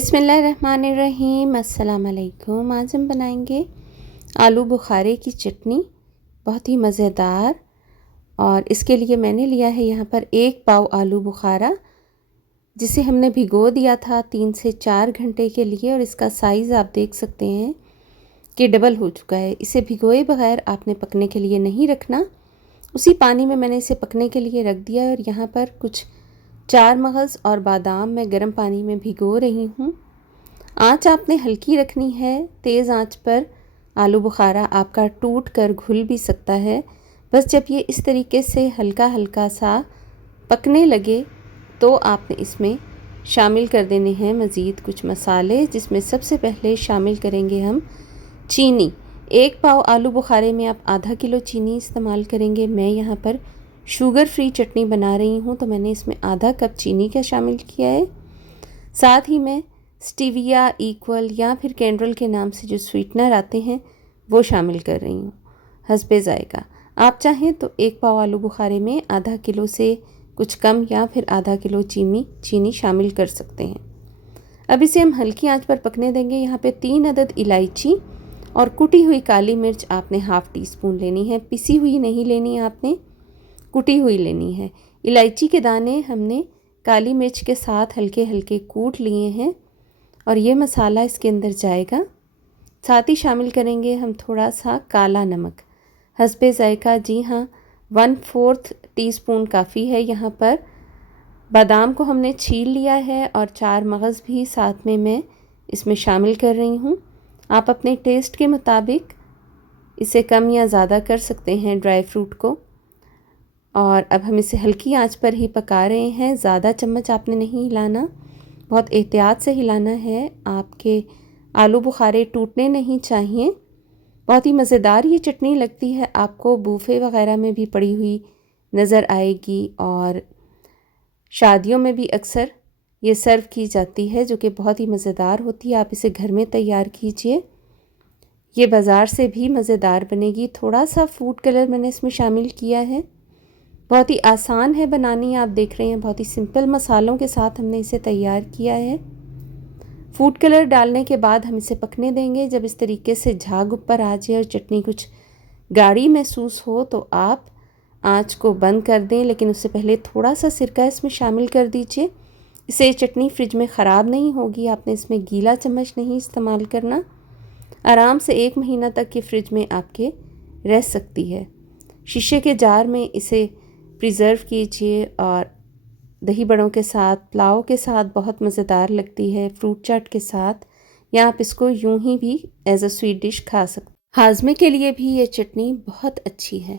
बिस्मिल्लाहिर्रहमानिर्रहीम। अस्सलाम वालेकुम। आज हम बनाएंगे आलू बुखारे की चटनी, बहुत ही मज़ेदार। और इसके लिए मैंने लिया है यहाँ पर 1 पाव आलू बुखारा, जिसे हमने भिगो दिया था 3 से 4 घंटे के लिए। और इसका साइज़ आप देख सकते हैं कि डबल हो चुका है। इसे भिगोए बगैर आपने पकने के लिए नहीं रखना। उसी पानी में मैंने इसे पकने के लिए रख दिया। और यहाँ पर कुछ 4 मगज़ और बादाम मैं गर्म पानी में भिगो रही हूँ। आँच आपने हल्की रखनी है। तेज़ आंच पर आलू बुखारा आपका टूट कर घुल भी सकता है। बस जब ये इस तरीके से हल्का हल्का सा पकने लगे तो आपने इसमें शामिल कर देने हैं मज़ीद कुछ मसाले, जिसमें सबसे पहले शामिल करेंगे हम चीनी। 1 पाव आलू बुखारे में आप आधा किलो चीनी इस्तेमाल करेंगे। मैं यहाँ पर शुगर फ्री चटनी बना रही हूँ, तो मैंने इसमें आधा कप चीनी का शामिल किया है। साथ ही मैं स्टीविया, इक्वल या फिर कैंड्रल के नाम से जो स्वीटनर आते हैं वो शामिल कर रही हूँ, हस्बे ज़ायक़ा। आप चाहें तो 1 पाव आलू बुखारे में आधा किलो से कुछ कम या फिर आधा किलो चीनी शामिल कर सकते हैं। अब इसे हम हल्की आंच पर पकने देंगे। यहाँ पे 3 अदद इलायची और कुटी हुई काली मिर्च आपने हाफ़ टी स्पून लेनी है। पिसी हुई नहीं लेनी, आपने कुटी हुई लेनी है। इलायची के दाने हमने काली मिर्च के साथ हल्के हल्के कूट लिए हैं और ये मसाला इसके अंदर जाएगा। साथ ही शामिल करेंगे हम थोड़ा सा काला नमक, हस्बे ज़ायक़ा। जी हाँ, 1/4 टीस्पून काफ़ी है। यहाँ पर बादाम को हमने छील लिया है और 4 मगज़ भी साथ में मैं इसमें शामिल कर रही हूँ। आप अपने टेस्ट के मुताबिक इसे कम या ज़्यादा कर सकते हैं ड्राई फ्रूट को। और अब हम इसे हल्की आंच पर ही पका रहे हैं। ज़्यादा चम्मच आपने नहीं हिलाना, बहुत एहतियात से हिलाना है। आपके आलू बुखारे टूटने नहीं चाहिए। बहुत ही मज़ेदार ये चटनी लगती है। आपको बूफ़े वग़ैरह में भी पड़ी हुई नज़र आएगी और शादियों में भी अक्सर ये सर्व की जाती है, जो कि बहुत ही मज़ेदार होती है। आप इसे घर में तैयार कीजिए, ये बाज़ार से भी मज़ेदार बनेगी। थोड़ा सा फूड कलर मैंने इसमें शामिल किया है। बहुत ही आसान है बनानी, आप देख रहे हैं। बहुत ही सिंपल मसालों के साथ हमने इसे तैयार किया है। फूड कलर डालने के बाद हम इसे पकने देंगे। जब इस तरीके से झाग ऊपर आ जाए और चटनी कुछ गाढ़ी महसूस हो तो आप आंच को बंद कर दें, लेकिन उससे पहले थोड़ा सा सिरका इसमें शामिल कर दीजिए। इससे चटनी फ्रिज में ख़राब नहीं होगी। आपने इसमें गीला चम्मच नहीं इस्तेमाल करना। आराम से 1 महीना तक ये फ्रिज में आपके रह सकती है। शीशे के जार में इसे प्रिज़र्व कीजिए और दही बड़ों के साथ, पुलाव के साथ बहुत मज़ेदार लगती है, फ्रूट चाट के साथ, या आप इसको यूं ही भी एज अ स्वीट डिश खा सकते हैं। हाजमे के लिए भी ये चटनी बहुत अच्छी है।